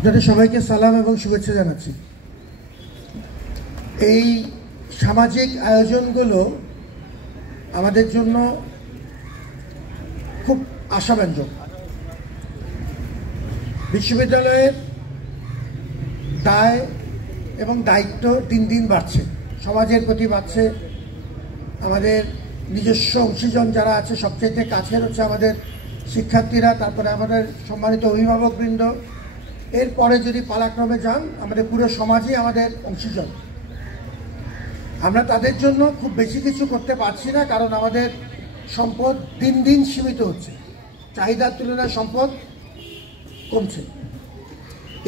আপনাদের সবাইকে সালাম এবং শুভেচ্ছা জানাচ্ছি। এই সামাজিক আয়োজনগুলো আমাদের জন্য খুব আশাব্যঞ্জক। বিশ্ববিদ্যালয়ের দায় এবং দায়িত্ব দিন দিন বাড়ছে, সমাজের প্রতি বাড়ছে। আমাদের নিজস্ব অংশীজন যারা আছে, সবচেয়ে কাছের হচ্ছে আমাদের শিক্ষার্থীরা, তারপরে আমাদের সম্মানিত অভিভাবকবৃন্দ, এরপরে যদি পালাক্রমে যান আমাদের পুরো সমাজই আমাদের অংশীজন। আমরা তাদের জন্য খুব বেশি কিছু করতে পারছি না, কারণ আমাদের সম্পদ দিন দিন সীমিত হচ্ছে, চাহিদার তুলনায় সম্পদ কমছে।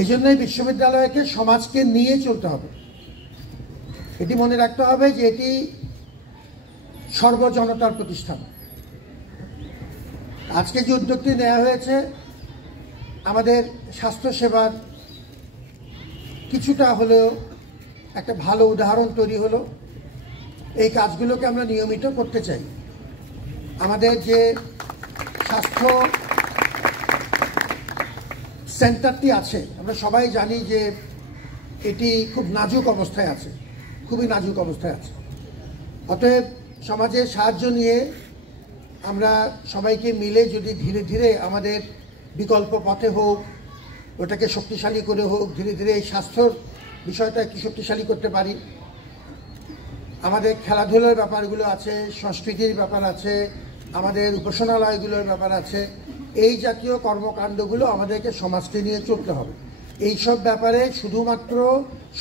এই জন্যই বিশ্ববিদ্যালয়কে সমাজকে নিয়ে চলতে হবে। এটি মনে রাখতে হবে যে এটি সর্বজনতার প্রতিষ্ঠান। আজকে যে উদ্যোগটি নেওয়া হয়েছে, আমাদের স্বাস্থ্যসেবার কিছুটা হলেও একটা ভালো উদাহরণ তৈরি হলো। এই কাজগুলোকে আমরা নিয়মিত করতে চাই। আমাদের যে স্বাস্থ্য সেন্টারটি আছে, আমরা সবাই জানি যে এটি খুব নাজুক অবস্থায় আছে, খুবই নাজুক অবস্থায় আছে। অতএব সমাজের সাহায্য নিয়ে আমরা সবাইকে মিলে যদি ধীরে ধীরে আমাদের বিকল্প পথে হোক, ওটাকে শক্তিশালী করে হোক, ধীরে ধীরে এই স্বাস্থ্যর বিষয়টা একটু শক্তিশালী করতে পারি। আমাদের খেলাধুলার ব্যাপারগুলো আছে, সংস্কৃতির ব্যাপার আছে, আমাদের উপাসনালয়গুলোর ব্যাপার আছে। এই জাতীয় কর্মকাণ্ডগুলো আমাদেরকে সমাজকে নিয়ে চলতে হবে। এই সব ব্যাপারে শুধুমাত্র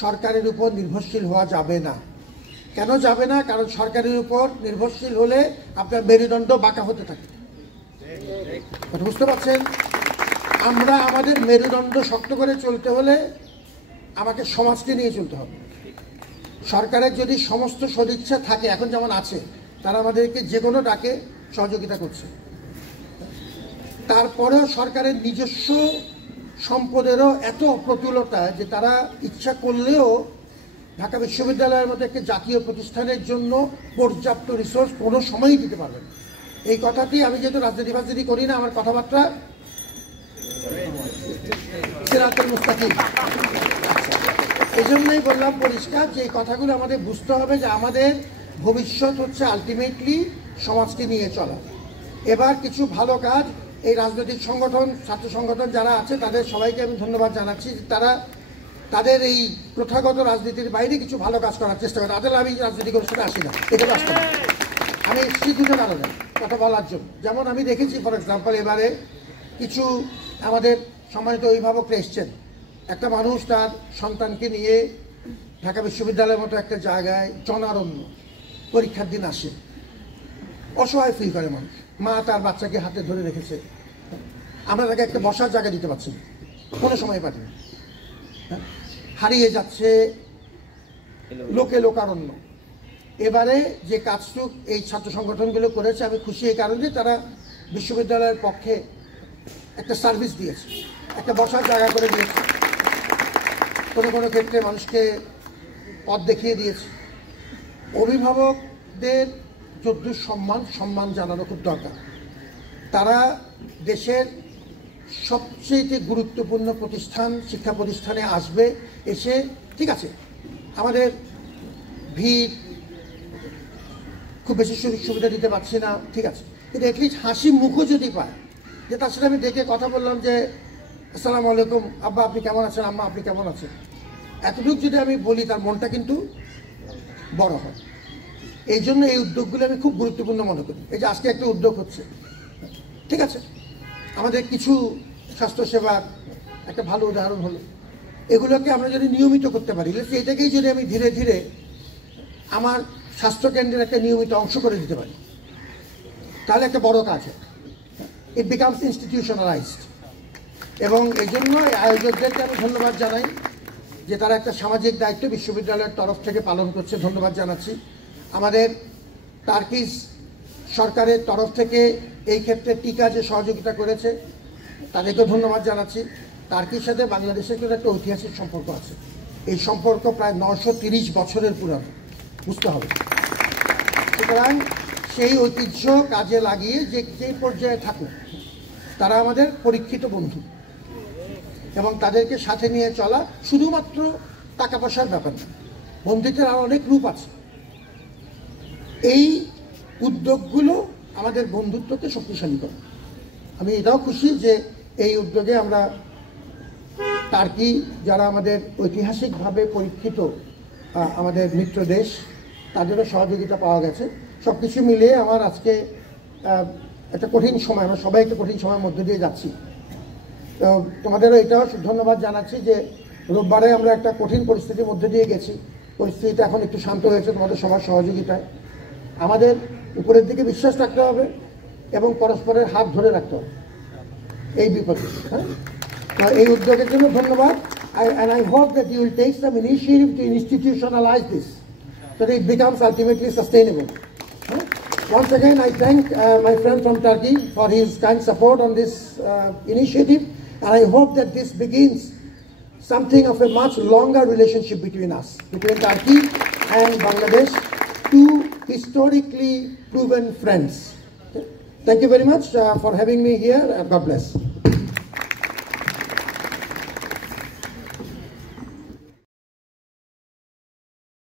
সরকারের উপর নির্ভরশীল হওয়া যাবে না। কেন যাবে না? কারণ সরকারের উপর নির্ভরশীল হলে আপনার মেরুদণ্ড বাঁকা হতে থাকে। বুঝতে পারছেন? আমরা আমাদের মেরুদণ্ড শক্ত করে চলতে হলে আমাকে সমাজকে নিয়ে চলতে হবে। সরকারের যদি সমস্ত সদিচ্ছা থাকে, এখন যেমন আছে, তারা আমাদেরকে যে কোনো ডাকে সহযোগিতা করছে, তারপরেও সরকারের নিজস্ব সম্পদেরও এত অপ্রতুলতা যে তারা ইচ্ছা করলেও ঢাকা বিশ্ববিদ্যালয়ের মতো একটি জাতীয় প্রতিষ্ঠানের জন্য পর্যাপ্ত রিসোর্স কোনো সময়ই দিতে পারবেন। এই কথাটি আমি যেহেতু রাজনীতি করি না, আমার কথাবার্তা সিরাতুল মুস্তাকিম। এই জন্যই বললাম পরিষ্কার যে এই কথাগুলো আমাদের বুঝতে হবে যে আমাদের ভবিষ্যৎ হচ্ছে আলটিমেটলি সমাজকে নিয়ে চলা। এবার কিছু ভালো কাজ এই রাজনৈতিক সংগঠন, ছাত্র সংগঠন যারা আছে, তাদের সবাইকে আমি ধন্যবাদ জানাচ্ছি। তারা তাদের এই প্রথাগত রাজনীতির বাইরে কিছু ভালো কাজ করার চেষ্টা করে। তাদের আমি রাজনীতি করে সেটা আসি না, এটা আসতে না। আমি এসেছি দুটো কারণে কথা বলার জন্য। যেমন আমি দেখেছি, ফর এক্সাম্পল, এবারে কিছু আমাদের সম্মানিত অভিভাবকরা এসছেন। একটা মানুষ তার সন্তানকে নিয়ে ঢাকা বিশ্ববিদ্যালয়ের মতো একটা জায়গায়, জনারণ্য, পরীক্ষার দিন আসে, অসহায় ফিল করে মানুষ। মা তার বাচ্চাকে হাতে ধরে রেখেছে, আমরা তাকে একটা বসার জায়গা দিতে পারছি না, কোনো সময় পারি না। হারিয়ে যাচ্ছে লোকে লোকারণ্য। এবারে যে কাজটুক এই ছাত্র সংগঠনগুলো করেছে, আমি খুশি এই কারণে তারা বিশ্ববিদ্যালয়ের পক্ষে একটা সার্ভিস দিয়েছে, একটা বসার জায়গা করে দিয়েছে, কোনো কোনো ক্ষেত্রে মানুষকে পথ দেখিয়ে দিয়েছে। অভিভাবকদের যদ্দূর সম্মান জানানো খুব দরকার। তারা দেশের সবচেয়ে গুরুত্বপূর্ণ প্রতিষ্ঠান, শিক্ষা প্রতিষ্ঠানে আসবে, এসে ঠিক আছে আমাদের ভিড়, খুব বেশি সুযোগ সুবিধা দিতে পারছি না, ঠিক আছে, কিন্তু অ্যাটলিস্ট হাসি মুখও যদি পায়, যে তার সাথে আমি দেখে কথা বললাম যে আসসালামু আলাইকুম আব্বা, আপনি কেমন আছেন, আম্মা আপনি কেমন আছেন, এতটুকু যদি আমি বলি, তার মনটা কিন্তু বড় হয়। এই জন্য এই উদ্যোগগুলো আমি খুব গুরুত্বপূর্ণ মনে করি। এই যে আজকে একটা উদ্যোগ হচ্ছে, ঠিক আছে, আমাদের কিছু স্বাস্থ্যসেবার একটা ভালো উদাহরণ হলো। এগুলোকে আমরা যদি নিয়মিত করতে পারি, এটাকেই যদি আমি ধীরে ধীরে আমার স্বাস্থ্যকেন্দ্রের একটা নিয়মিত অংশ করে দিতে পারি, তাহলে একটা বড় কাজ হয়। It becomes institutionalised. এবং এই জন্য আয়োজকদেরকে আমি ধন্যবাদ জানাই যে তারা একটা সামাজিক দায়িত্ব বিশ্ববিদ্যালয়ের তরফ থেকে পালন করছে, ধন্যবাদ জানাচ্ছি। আমাদের টার্কিশ সরকারের তরফ থেকে এই ক্ষেত্রে টিকা যে সহযোগিতা করেছে, তাদেরকেও ধন্যবাদ জানাচ্ছি। টার্কির সাথে বাংলাদেশের কিন্তু একটা ঐতিহাসিক সম্পর্ক আছে। এই সম্পর্ক প্রায় 930 বছরের পুরানো, বুঝতে হবে। সুতরাং সেই ঐতিহ্য কাজে লাগিয়ে যে পর্যায়ে থাকুক, তারা আমাদের পরীক্ষিত বন্ধু। এবং তাদেরকে সাথে নিয়ে চলা শুধুমাত্র টাকা পয়সার ব্যাপার না, বন্ধুত্বের আরও অনেক রূপ আছে। এই উদ্যোগগুলো আমাদের বন্ধুত্বকে শক্তিশালী করে। আমি এটাও খুশি যে এই উদ্যোগে আমরা টার্কি, যারা আমাদের ঐতিহাসিকভাবে পরীক্ষিত আমাদের মিত্র দেশ, তাদেরও সহযোগিতা পাওয়া গেছে। সব কিছু মিলিয়ে আমার আজকে একটা কঠিন সময়, আমরা সবাই একটা কঠিন সময়ের মধ্যে দিয়ে যাচ্ছি। তো তোমাদেরও এটাও ধন্যবাদ জানাচ্ছি যে রোববারে আমরা একটা কঠিন পরিস্থিতির মধ্যে দিয়ে গেছি, পরিস্থিতিটা এখন একটু শান্ত হয়েছে তোমাদের সবার সহযোগিতায়। আমাদের উপরের দিকে বিশ্বাস রাখতে হবে এবং পরস্পরের হাত ধরে রাখতে হবে এই বিপদে। হ্যাঁ, তো এই উদ্যোগের জন্য ধন্যবাদ। And I hope that you will take some initiative to institutionalize this so that it becomes ultimately sustainable. Once again, I thank my friend from Turkey for his kind support on this initiative, and I hope that this begins something of a much longer relationship between us, between Turkey and Bangladesh, two historically proven friends. Thank you very much for having me here, and God bless.